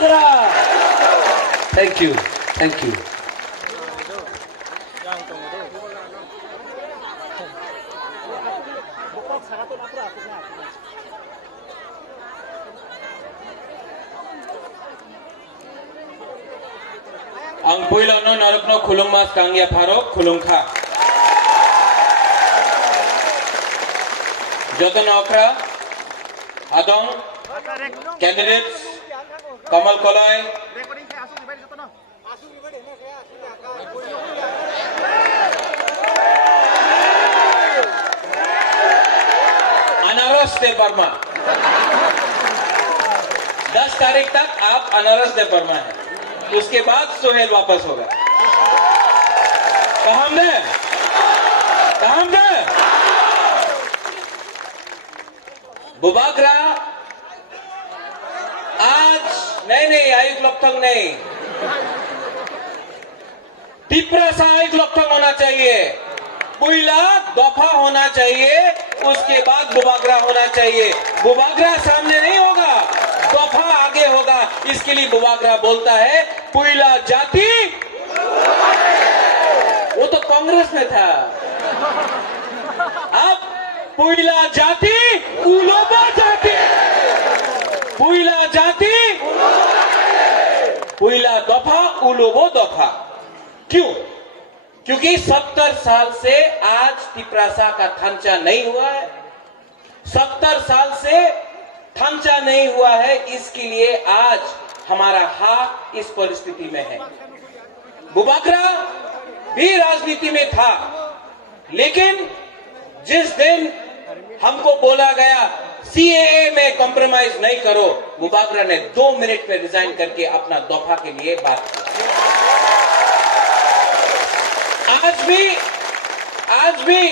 Bubagra. Thank you, thank you. Ang puilo no narukno khulung mas kangya pharok khulung kha. Joto Nokra, Adong, candidates, Kamal Kolai, अनारस दे वर्मा। 10 तारीख तक आप अनारस दे वर्मा है, उसके बाद सोहेल वापस होगा। कहाँ बुबागरा आज नहीं आयुक लोकथंग नहीं, तिप्रासा आयुक लोकथंग होना चाहिए, पुइला दफा होना चाहिए, उसके बाद बुबागरा होना चाहिए। बुबागरा सामने नहीं होगा, दफा आगे होगा। इसके लिए बुबागरा बोलता है पुइला जाति, वो तो कांग्रेस में था। अब पुइला जाति उलोबो जाति, पुइला जाति पुइला दफा उलोबो दफा। क्यों? क्योंकि 70 साल से आज तिप्रासा का थांचा नहीं हुआ है, 70 साल से थांचा नहीं हुआ है। इसके लिए आज हमारा हाथ इस परिस्थिति में है। बुबागरा भी राजनीति में था, लेकिन जिस दिन हमको बोला गया सीएए में कॉम्प्रोमाइज नहीं करो, बुबागरा ने 2 मिनट में रिजाइन करके अपना दफा के लिए बात की। आज भी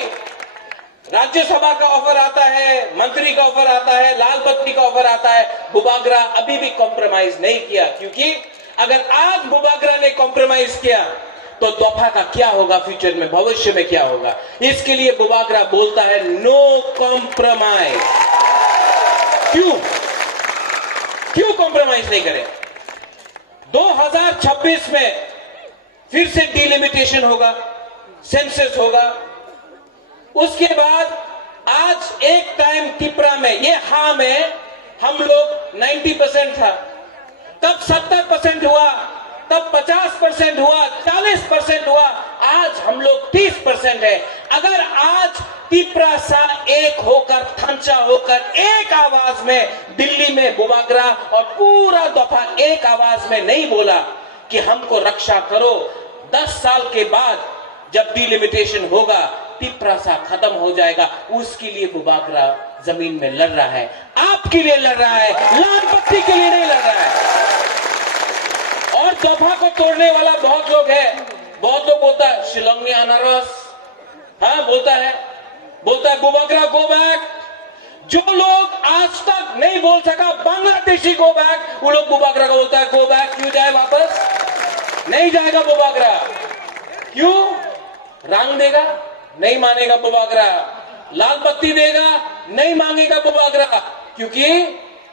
राज्यसभा का ऑफर आता है, मंत्री का ऑफर आता है, लाल बत्ती का ऑफर आता है, बुबागरा अभी भी कॉम्प्रोमाइज नहीं किया। क्योंकि अगर आज बुबागरा ने कॉम्प्रोमाइज किया तो दफा का क्या होगा, फ्यूचर में, भविष्य में क्या होगा। इसके लिए बुबागरा बोलता है नो कॉम्प्रोमाइज। क्यों कॉम्प्रोमाइज नहीं करें? 2026 में फिर से डिलिमिटेशन होगा, सेंसस होगा। उसके बाद आज एक टाइम तिप्रा में, ये हाँ में हम लोग 90% था, तब 70% हुआ, तब 50% हुआ, 40% हुआ, आज हम लोग 30% है। अगर आज तिप्रासा एक होकर, थांचा होकर, एक आवाज में दिल्ली में बुबागरा और पूरा दफा एक आवाज में नहीं बोला कि हमको रक्षा करो, 10 साल के बाद जब डिलिमिटेशन होगा तिप्रासा खत्म हो जाएगा। उसके लिए बुबागरा जमीन में लड़ रहा है, आपके लिए लड़ रहा है, लाल बत्ती के लिए नहीं लड़ रहा है। और दफा को तोड़ने वाला बहुत लोग है, बहुत लोग बोलता है शिलोंग में अनारस, हाँ बोलता है बुबागरा गो बैक। जो लोग आज तक नहीं बोल सका बांग्लादेशी गो बैक, वो लोग बुबागरा को बोलता है गो बैक। क्यों जाए वापस? नहीं जाएगा बुबागरा। क्यों? रंग देगा, नहीं मानेगा बुबागरा। लाल बत्ती देगा, नहीं मांगेगा बुबागरा। क्योंकि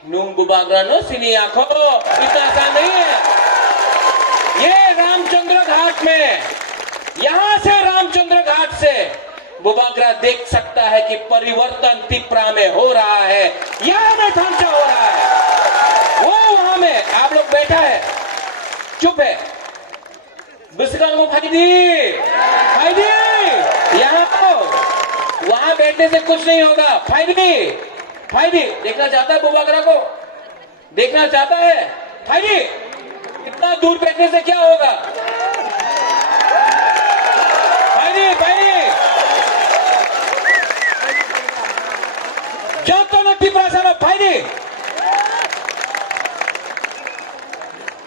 नूंग बुबागरा नो सिनी आंखों, इतना आसान नहीं है। ये रामचंद्र घाट में, यहां से रामचंद्र घाट से बुबागरा देख सकता है कि परिवर्तन तिप्रा में हो रहा है, यहां में थांचा हो रहा है। वो वहां में आप लोग बैठा है, चुप है, बिस्कांगो फाइदी यहाँ वहां बैठने से कुछ नहीं होगा। फाइदी देखना चाहता है बुबागरा को, देखना चाहता है फाइदी। इतना दूर बैठने से क्या होगा? फाइदी जो तो तिप्रासा में फाइदी।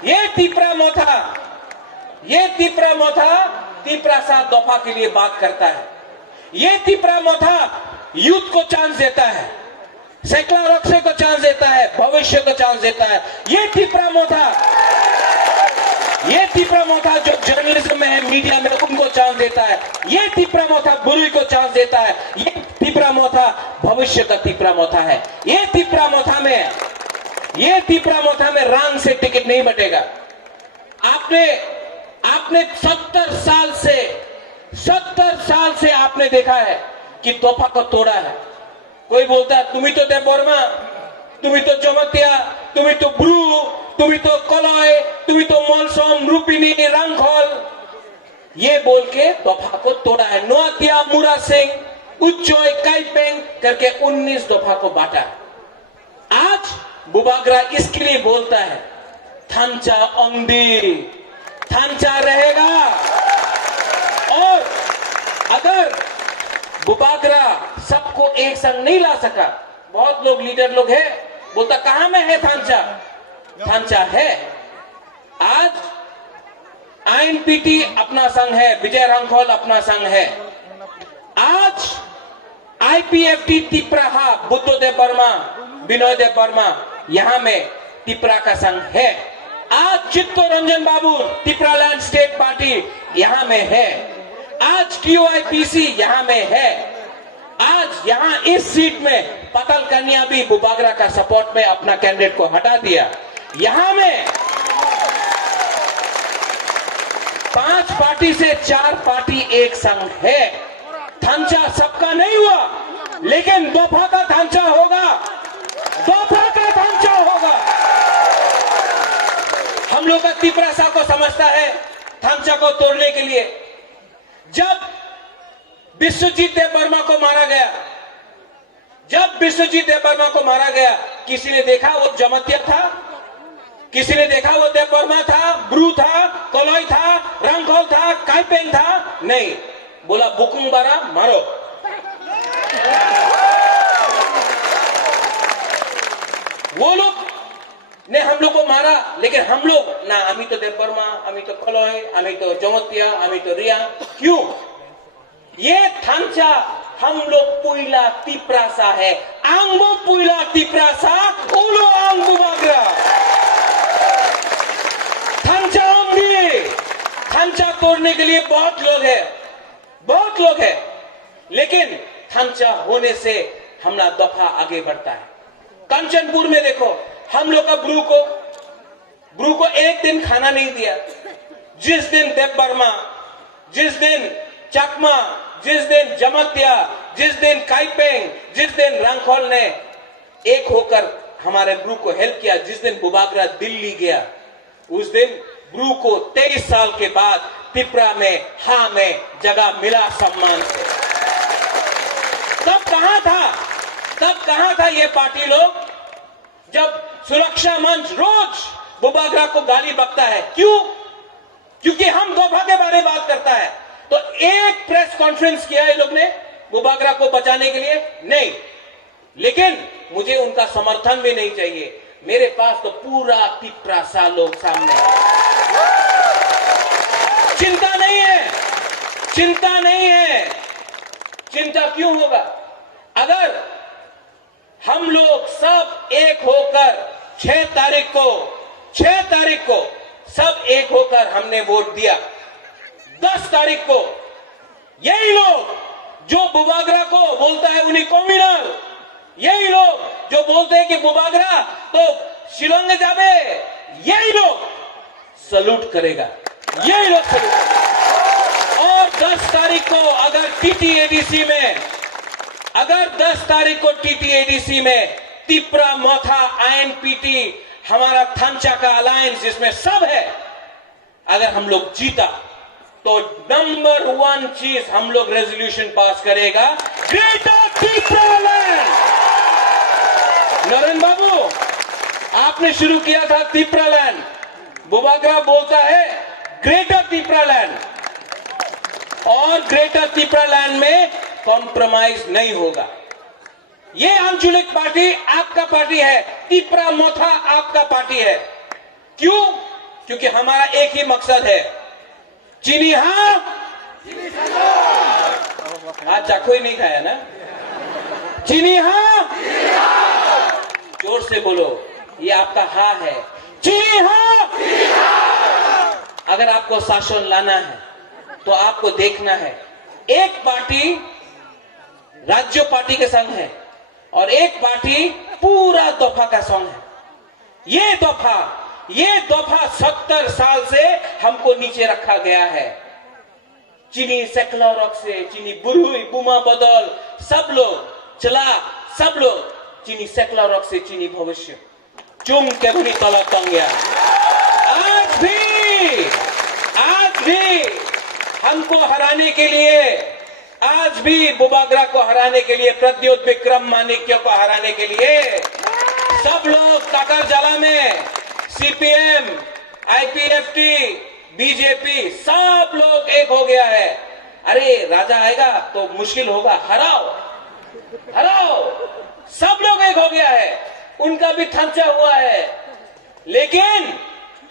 ये तिप्रा मोथा तिप्रासा दफा के लिए बात करता है। ये तिप्रा मोथा यूथ को चांस देता है, सेकला रक्से को चांस देता है, भविष्य को चांस देता है। ये तिप्रा मोथा जो जर्नलिज्म में है, मीडिया में, उनको चांस देता है। ये तिप्रा मोथा बुरी को चांस देता है। ये तिप्रा मोथा भविष्य का तिप्रा मोथा है। ये तिप्रा मोथा में ये तिपरा मोथा में रंग से टिकट नहीं बटेगा। आपने 70 साल से आपने देखा है कि तोहफा को तोड़ा है। कोई बोलता है तुम्ही तो देवबर्मा, तुम्ही तो जमतिया, तुम्ही तो ब्रू, तुम्ही तो कलय, तुम्ही तो मलसम, रूपिनी, रंगखोल, ये बोल के तोहफा को तोड़ा है। नोआतिया, मुरा सिंह, उच्चोय, काइपेंग करके 19 तोहफा को बांटा है। आज बुबागरा इसके लिए बोलता है थांचा ओंगदी, थांचा रहेगा। और अगर बुबागरा सबको एक संग नहीं ला सका, बहुत लोग लीडर लोग है बोलता कहां में है थांचा, थांचा है। आज आईएनपीटी अपना संघ है, विजय रंगखोल अपना संघ है। आज आईपीएफटी तिपरा, बुद्धदेव वर्मा, विनोय देव वर्मा यहां में तिपरा का संघ है। आज चित्तरंजन बाबू तिपरालैंड स्टेट पार्टी यहां में है। आज टीओआईपीसी यहां में है। आज यहां इस सीट में पतल कन्या भी बुबागरा का सपोर्ट में अपना कैंडिडेट को हटा दिया। यहां में 5 पार्टी से 4 पार्टी एक संघ है। थांचा सबका नहीं हुआ, लेकिन दोफा का थांचा होगा, दोफा का थांचा होगा। हम लोग का तिपरा साहब को समझता है थांचा को तोड़ने के लिए। जब विश्वजीत देववर्मा को मारा गया, जब विश्वजीत देववर्मा को मारा गया, किसी ने देखा वो जमतिया था? किसी ने देखा वो देववर्मा था, ब्रू था, कोलोई था, रंगखोल था, काइपेंग था? नहीं। बोला बुकुंग बारा मारो। वो लोग ने हम लोग को मारा, लेकिन हम लोग ना, अमी तो देववर्मा, अमी तो कोलोई, अमी तो जमतिया, अमी तो रिया। क्यों? ये थांचा हम लोग पुइला तिपरासा है। आंगबो पुइला तिपरासा, उलो आंग बुबागरा। थांचा ओंगदी, थांचा तोड़ने के लिए बहुत लोग है, बहुत लोग है, लेकिन थांचा होने से हमारा दफा आगे बढ़ता है। कंचनपुर में देखो, हम लोग का ब्रू को एक दिन खाना नहीं दिया। जिस दिन देववर्मा, जिस दिन चकमा, जिस दिन जमतिया, जिस दिन काइपेंग, जिस दिन रंगखोल ने एक होकर हमारे ब्रू को हेल्प किया, जिस दिन बुबागरा दिल्ली गया, उस दिन ब्रू को 23 साल के बाद तिपरा में हाँ में जगह मिला सम्मान से। तब कहां था ये पार्टी लोग? जब सुरक्षा मंच रोज बुबागरा को गाली बकता है। क्यों? क्योंकि हम दोफा के बारे में बात करता है। तो एक प्रेस कॉन्फ्रेंस किया ये लोग ने बुबागरा को बचाने के लिए? नहीं। लेकिन मुझे उनका समर्थन भी नहीं चाहिए। मेरे पास तो पूरा तिपरा सा लोग सामने है। चिंता नहीं है, चिंता नहीं है। चिंता क्यों होगा? अगर हम लोग सब एक होकर 6 तारीख को सब एक होकर हमने वोट दिया, 10 तारीख को यही लोग जो बुबागरा को बोलता है उन्हीं कॉम्युनल, यही लोग जो बोलते हैं कि बुबागरा तो शिलोंग जाबे, यही लोग सलूट करेगा, यही लोग सलूट करेगा। और 10 तारीख को अगर टीटीएडीसी में तिपरा मोथा आईएनपीटी हमारा थांचा का अलायंस जिसमें सब है, अगर हम लोग जीता तो नंबर 1 चीज हम लोग रेजोल्यूशन पास करेगा, ग्रेटर तिपरालैंड। नरेंद्र बाबू, आपने शुरू किया था तिपरालैंड, बुबागरा बोलता है ग्रेटर तिपरालैंड, और ग्रेटर तिपरालैंड में कॉम्प्रोमाइज नहीं होगा। ये आंचलिक पार्टी आपका पार्टी है, तिपरा मोथा आपका पार्टी है। क्यों? क्योंकि हमारा एक ही मकसद है, चीनी हाँ, आज चाकोई नहीं खाया ना, चीनी हाँ, जोर से बोलो, ये आपका हाँ है, चीनी हाँ। अगर आपको शासन लाना है तो आपको देखना है, एक पार्टी राज्य पार्टी के संग है और एक पार्टी पूरा दफा का संग है। ये दफा 70 साल से हमको नीचे रखा गया है। चीनी सेक्युलर से चीनी बुरुई बुमा बदल सब लोग चला, सब लोग चीनी सेक्युलर से चीनी भविष्य चुम के भनी तला तंग्या। आज भी हमको हराने के लिए, आज भी बुबागरा को हराने के लिए, प्रद्योत विक्रम माणिक्य को हराने के लिए सब लोग काकरजाला में सीपीएम, आईपीएफटी, बीजेपी सब लोग एक हो गया है। अरे राजा आएगा तो मुश्किल होगा, हराओ, सब लोग एक हो गया है। उनका भी थांचा हुआ है, लेकिन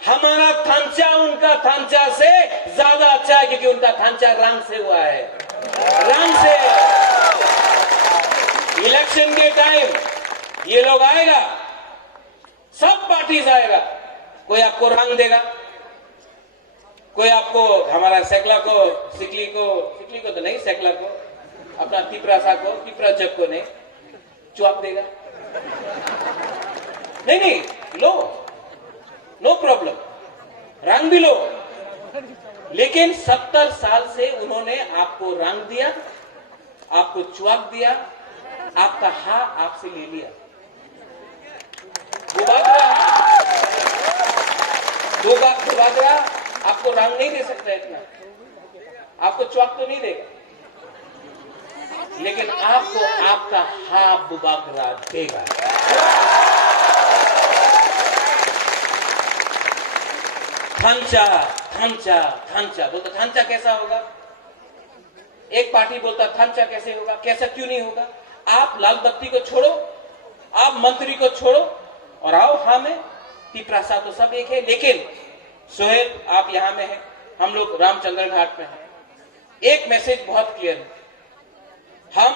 हमारा थांचा उनका थांचा से ज्यादा अच्छा है, क्योंकि उनका थांचा रंग से हुआ है, रंग से। इलेक्शन के टाइम ये लोग आएगा, सब पार्टीज आएगा, कोई आपको रंग देगा, कोई आपको हमारा सेकला को, सिकली को तो नहीं, सेकला को, अपना तिपरासा को, तिपरा जग को नहीं, चुआप देगा। नहीं, लो, नो प्रॉब्लम, रंग भी लो। लेकिन 70 साल से उन्होंने आपको रंग दिया, आपको चुआप दिया, आपका हा आपसे ले लिया। बुबागरा आपको रंग नहीं दे सकता इतना, आपको चौक तो नहीं देगा, लेकिन आपको आपका हा बुबागरा देगा। थांचा बोलता, थांचा कैसा होगा? एक पार्टी बोलता थांचा कैसे होगा, कैसा क्यों नहीं होगा? आप लाल बत्ती को छोड़ो, आप मंत्री को छोड़ो और आओ हाँ में, तिपरासा तो सब एक है। लेकिन सोहेल आप यहां में हैं, हम लोग रामचंद्र घाट में हैं। एक मैसेज बहुत क्लियर है, हम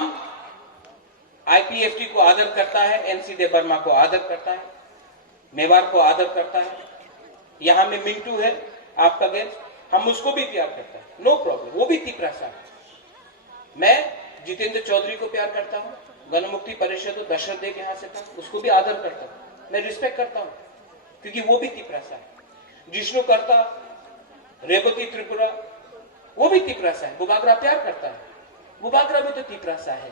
आईपीएफटी को आदर करता है, एनसी दे बर्मा को आदर करता है, मेवाड़ को आदर करता है, यहां में मिंटू है आपका गेस्ट, हम उसको भी प्यार करता है, नो प्रॉब्लम, वो भी तिपरासा है। मैं जितेंद्र चौधरी को प्यार करता हूं, गणमुक्ति परिषद दशरथ देव यहां से था, उसको भी आदर करता हूं, मैं रिस्पेक्ट करता हूं, क्योंकि वो भी तिपरासा है। जिष्णु करता, रेवती त्रिपुरा, वो भी तिपरासा है। बुबागरा प्यार करता है, बुबागरा भी तो तिपरासा है,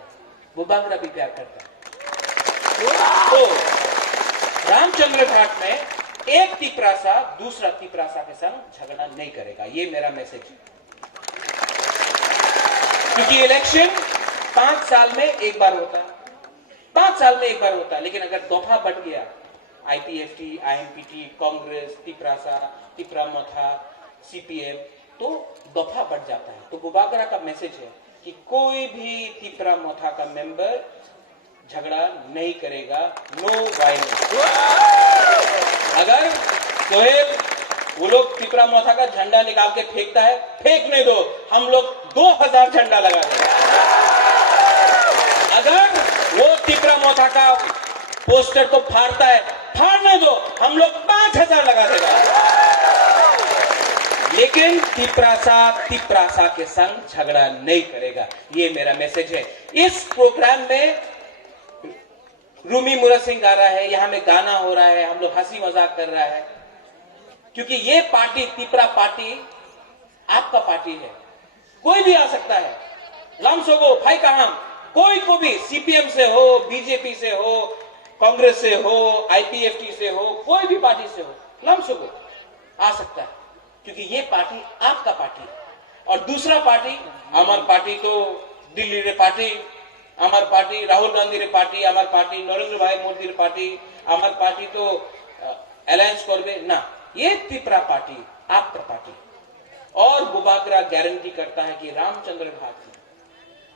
बुबागरा भी प्यार करता है। तो रामचंद्र घाट में एक तिपरासा दूसरा तिपरासा के संग झगड़ा नहीं करेगा, ये मेरा मैसेज है। क्योंकि इलेक्शन 5 साल में एक बार होता है, 5 साल में एक बार होता है, लेकिन अगर दफा बढ़ गया, आईपीएफटी, आईएमपीटी, कांग्रेस, तिपरासा, तिपरामथा, सीपीएम, तो दफा बढ़ जाता है। तो बुबागरा का मैसेज है कि कोई भी तिपरामथा का मेंबर झगड़ा नहीं करेगा, नो वायलेंस। अगर सोहेल वो लोग तिपरामथा का झंडा निकाल के फेंकता है, फेंकने दो, हम लोग 2000 झंडा लगा देंगे। अगर वो तिपरामथा का पोस्टर को फाड़ता है, फाड़ने दो, हम लोग 5000 लगा देगा। लेकिन तिपरासा के संग झगड़ा नहीं करेगा, ये मेरा मैसेज है। इस प्रोग्राम में रूमी मुरत सिंह गा रहा है, यहां में गाना हो रहा है, हम लोग हंसी मजाक कर रहा है, क्योंकि ये पार्टी, तिपरा पार्टी आपका पार्टी है, कोई भी आ सकता है। लामसोगो भाई कहां, कोई को भी, सीपीएम से हो, बीजेपी से हो, कांग्रेस से हो, आईपीएफटी से हो, कोई भी पार्टी से हो, लामसोगो आ सकता है, क्योंकि ये पार्टी आपका पार्टी है। और दूसरा पार्टी, हमार पार्टी तो दिल्ली रे पार्टी, हमार पार्टी राहुल गांधी रे पार्टी, हमार पार्टी नरेंद्र भाई मोदी रे पार्टी, हमार पार्टी तो अलायंस करबे ना, ये तिपरा पार्टी आपका पार्टी। और बुबागरा गारंटी करता है कि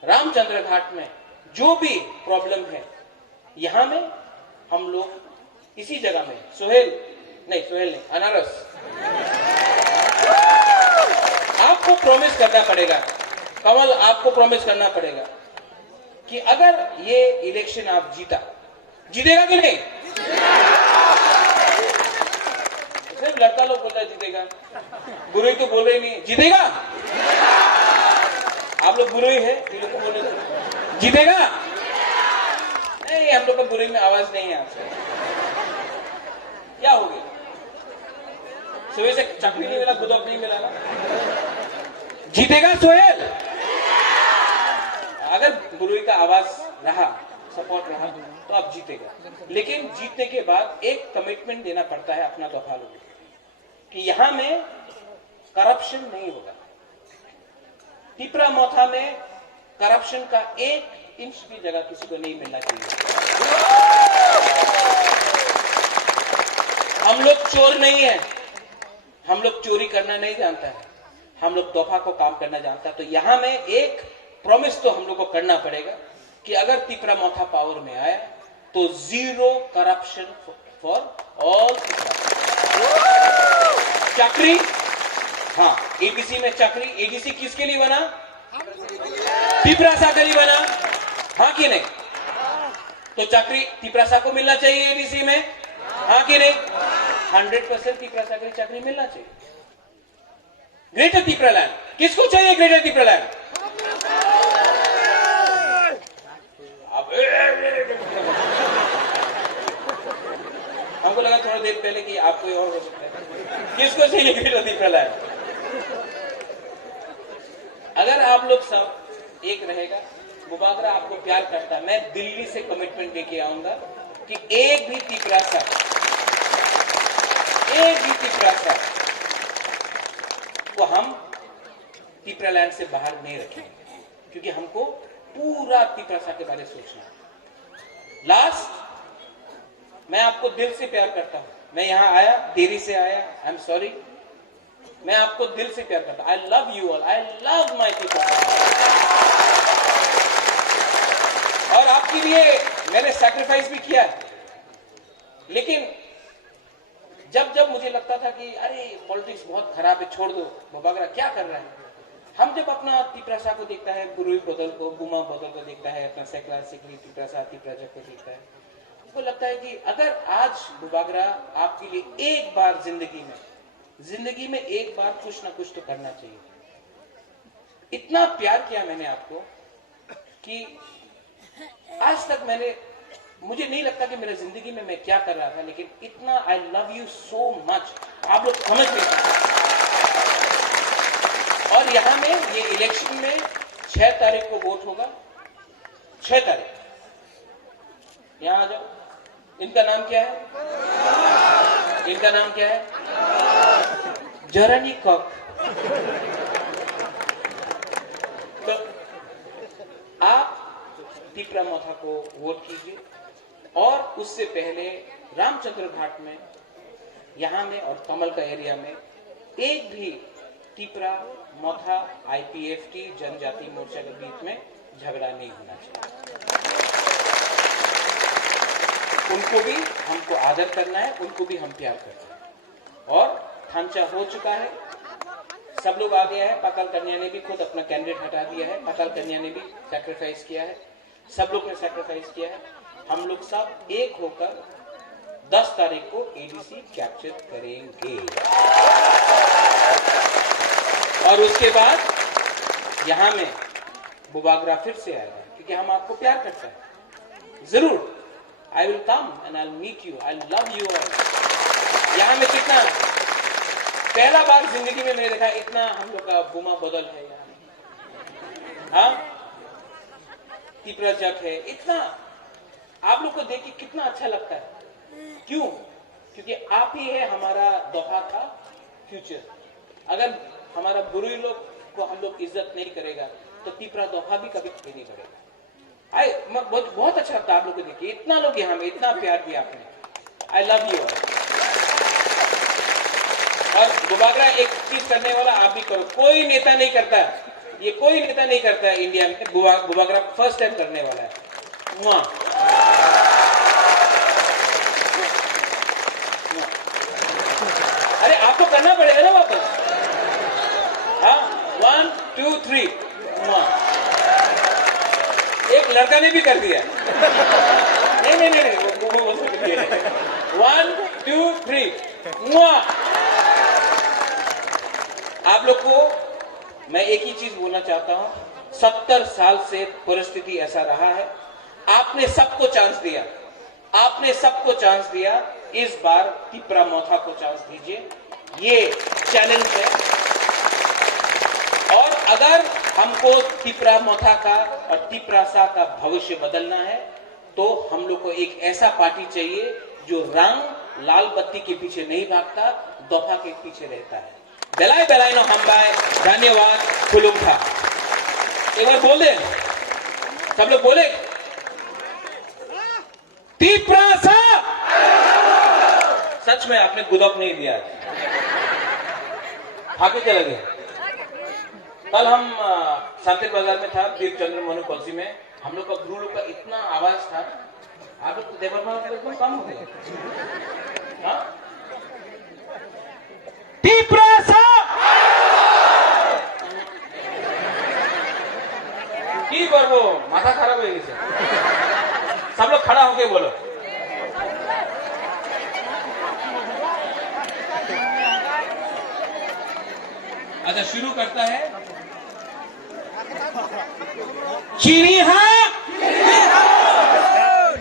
रामचंद्र घाट में जो भी प्रॉब्लम है, यहां में हम लोग इसी जगह में, सोहेल नहीं, अनारस, आपको प्रॉमिस करना पड़ेगा, कमल आपको प्रॉमिस करना पड़ेगा कि अगर ये इलेक्शन आप जीतेगा कि नहीं? सिर्फ लड़का लोग बोलता है जीतेगा, बुरुई तो बोल रहे नहीं, जीतेगा? आप लोग बुरुई है, ये लोग को बोले जीतेगा? नहीं, हम लोग का बुरुई में आवाज नहीं है आपसे। हो गया। सुबह से चक्री नहीं मिला, गुदौक नहीं मिला ना। जीतेगा सोहेल अगर बुरुई का आवाज रहा, सपोर्ट रहा तो आप जीतेगा। लेकिन जीतने के बाद एक कमिटमेंट देना पड़ता है अपना दफा लोगों कि यहां में करप्शन नहीं होगा। तिपरा मोथा में करप्शन का 1 इंच की जगह किसी को नहीं मिलना चाहिए। हम लोग चोर नहीं है, हम लोग चोरी करना नहीं जानता है, हम लोग दफा को काम करना जानता है। तो यहां में एक प्रॉमिस तो हम लोग को करना पड़ेगा कि अगर तिपरा मोथा पावर में आया तो 0 करप्शन फॉर ऑल चक्री। हाँ, एडीसी में चक्री। एडीसी किसके लिए बना? तिपरासा के लिए बना, हाँ कि नहीं? तो चक्री तिपरासा को मिलना चाहिए एडीसी में, हाँ कि नहीं? 100% तिपरासा के लिए चक्री मिलना चाहिए। ग्रेटर तिपरालैंड किसको चाहिए? ग्रेटर तिपरालैंड हमको लगा थोड़ा देर पहले कि आप कोई और हो सकता है। किसको चाहिए ग्रेटर तिपरालैंड? अगर आप लोग सब एक रहेगा, बुबागरा आपको प्यार करता है, मैं दिल्ली से कमिटमेंट लेके आऊंगा कि एक भी तिपरासा को हम तिपरालैंड से बाहर नहीं रखेंगे, क्योंकि हमको पूरा तिपरासा के बारे में सोचना है। लास्ट, मैं आपको दिल से प्यार करता हूं। मैं यहां आया, देरी से आया, आई एम सॉरी। मैं आपको दिल से प्यार करता हूं। आई love you all, I love my people. और आपके लिए मैंने सैक्रिफाइस भी किया है। लेकिन जब मुझे लगता था कि अरे पॉलिटिक्स बहुत खराब है, छोड़ दो, बुबागरा क्या कर रहा है, हम जब अपना तिपरासा को देखता है, बुरुई बदल को, गुमा बदल को देखता है, अपना सेकला सिकली तिपरासा तिपराजा को देखता है, हमको लगता है कि अगर आज बुबागरा आपके लिए एक बार जिंदगी में एक बार कुछ ना कुछ तो करना चाहिए। इतना प्यार किया मैंने आपको कि आज तक मुझे नहीं लगता कि मेरे जिंदगी में मैं क्या कर रहा था, लेकिन इतना आई लव यू सो मच, आप लोग समझ नहीं सकते। और यहां में ये इलेक्शन में 6 तारीख को वोट होगा। 6 तारीख, यहां आ जाओ। इनका नाम क्या है? इनका नाम क्या है? जरानी कॉक। तो आप तिपरा मोथा को वोट कीजिए। और उससे पहले रामचंद्र घाट में, यहां में और कमल का एरिया में एक भी तिपरा मोथा आईपीएफटी जनजाति मोर्चा के बीच में झगड़ा नहीं होना चाहिए। उनको भी हमको आदर करना है, उनको भी हम प्यार करते हैं। और थांचा हो चुका है, सब लोग आ गया है। पाताल कन्या ने भी खुद अपना कैंडिडेट हटा दिया है, पाताल कन्या ने भी सैक्रिफाइस किया है, सब लोग ने सैक्रिफाइस किया है। हम लोग सब एक होकर 10 तारीख को एडीसी कैप्चर करेंगे। और उसके बाद यहां में बुबागरा फिर से आएगा, क्योंकि हम आपको प्यार करते हैं। जरूर I will come and I will meet you, I love you all. यहां में कितना, पहला बार जिंदगी में मैंने देखा इतना हम लोग का बुमा बदल है यहाँ। हाँ, तिपरा जग है, इतना आप लोग को देख के कितना अच्छा लगता है। क्यों? क्योंकि आप ही है हमारा दोहा का फ्यूचर। अगर हमारा बुरुई लोग को हम लोग इज्जत नहीं करेगा तो तिपरा दोहा भी कभी नहीं करेगा। बहुत अच्छा लगता है आप लोग को देखिए, इतना लोग यहाँ में इतना प्यार दिया आपने। आई लव यू। और बुबागरा एक चीज करने वाला आप भी करो, कोई नेता नहीं करता, ये कोई नेता नहीं करता है इंडिया में। बुबागरा फर्स्ट टाइम करने वाला है। अरे आपको करना पड़ेगा ना वापस। हाँ, 1 2 3। एक लड़का ने भी कर दिया। नहीं, वो 1 2 3। आप लोग को मैं एक ही चीज बोलना चाहता हूं, 70 साल से परिस्थिति ऐसा रहा है। आपने सबको चांस दिया, इस बार तिप्रा मोथा को चांस दीजिए, ये चैलेंज है। और अगर हमको तिप्रा मोथा का और तिप्रासा का भविष्य बदलना है तो हम लोग को एक ऐसा पार्टी चाहिए जो रंग लाल बत्ती के पीछे नहीं भागता, दफा के पीछे रहता है। बेलाय बेलाय नो हमबाय, धन्यवाद, खुलुमखा। एक बार बोल दे, सब लोग बोले, तिप्रासा। सच में आपने गुदक नहीं दिया, आगे चले गए। कल हम शांति बाजार में था, वीर चंद्र मनु कलसी में, हम लोग का गुरु लोग का इतना आवाज था, आप लोग तो देवरमा एकदम कम हो गए। तिप्रासा की करबो, माथा खराब हो गई। सब लोग खड़ा होके बोलो। अच्छा, शुरू करता है। चीनी हाँ,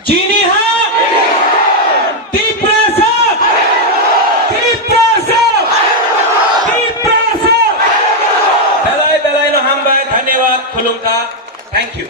चीनी हाँ, तिप्रासा, तिप्रासा, तिप्रासा। बेलाय बेलाय नो हमबाय, धन्यवाद, खुलुमका, थैंक यू।